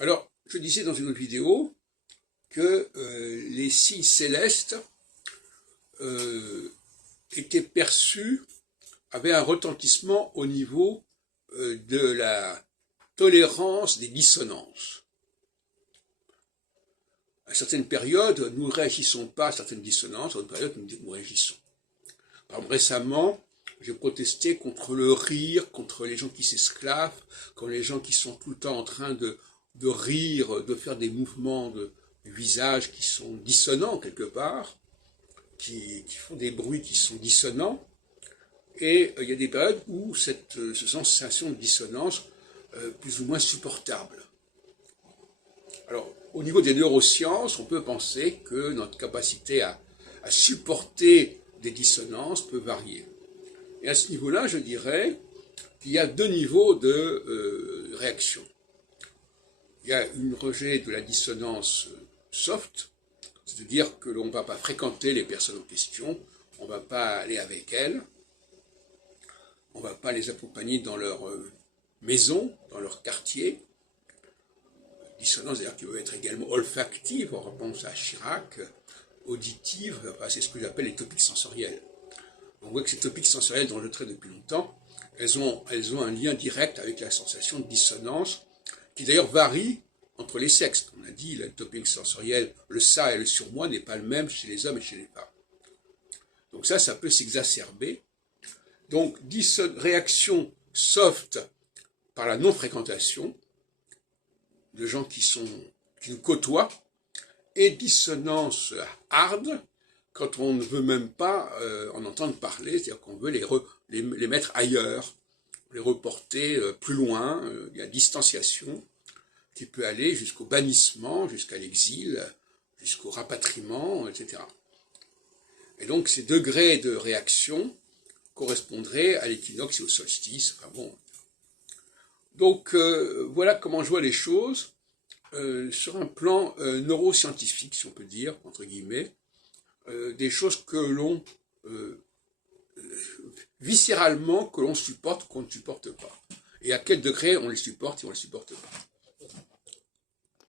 Alors, je disais dans une autre vidéo que les signes célestes étaient perçus, avaient un retentissement au niveau de la tolérance des dissonances. À certaines périodes, nous ne réagissons pas à certaines dissonances, à d'autres périodes, nous réagissons. Par exemple, récemment, j'ai protesté contre le rire, contre les gens qui s'esclavent, contre les gens qui sont tout le temps en train de rire, de faire des mouvements de visage qui sont dissonants quelque part, qui font des bruits qui sont dissonants. Et il y a des périodes où cette sensation de dissonance plus ou moins supportable. Alors, au niveau des neurosciences, on peut penser que notre capacité à supporter des dissonances peut varier. Et à ce niveau-là, je dirais qu'il y a deux niveaux de réaction. Il y a une rejet de la dissonance soft, c'est-à-dire que l'on ne va pas fréquenter les personnes en question, on ne va pas aller avec elles, on ne va pas les accompagner dans leur maison, dans leur quartier. Dissonance, d'ailleurs, qui peut être également olfactive, on repense à Chirac, auditive, enfin, c'est ce que j'appelle les topiques sensorielles. On voit que ces topiques sensorielles dont je traite depuis longtemps, elles ont un lien direct avec la sensation de dissonance, qui d'ailleurs varie entre les sexes. On a dit, le topic sensoriel, le ça et le surmoi n'est pas le même chez les hommes et chez les femmes. Donc ça peut s'exacerber. Donc, réaction soft par la non-fréquentation de gens qui nous côtoient, et dissonance hard quand on ne veut même pas en entendre parler, c'est-à-dire qu'on veut les mettre ailleurs, les reporter plus loin, il y a distanciation qui peut aller jusqu'au bannissement, jusqu'à l'exil, jusqu'au rapatriement, etc. Et donc ces degrés de réaction correspondraient à l'équinoxe et au solstice. Enfin bon. Donc voilà comment je vois les choses sur un plan neuroscientifique, si on peut dire, entre guillemets, des choses que l'on viscéralement que l'on supporte ou qu'on ne supporte pas. Et à quel degré on les supporte et on ne les supporte pas.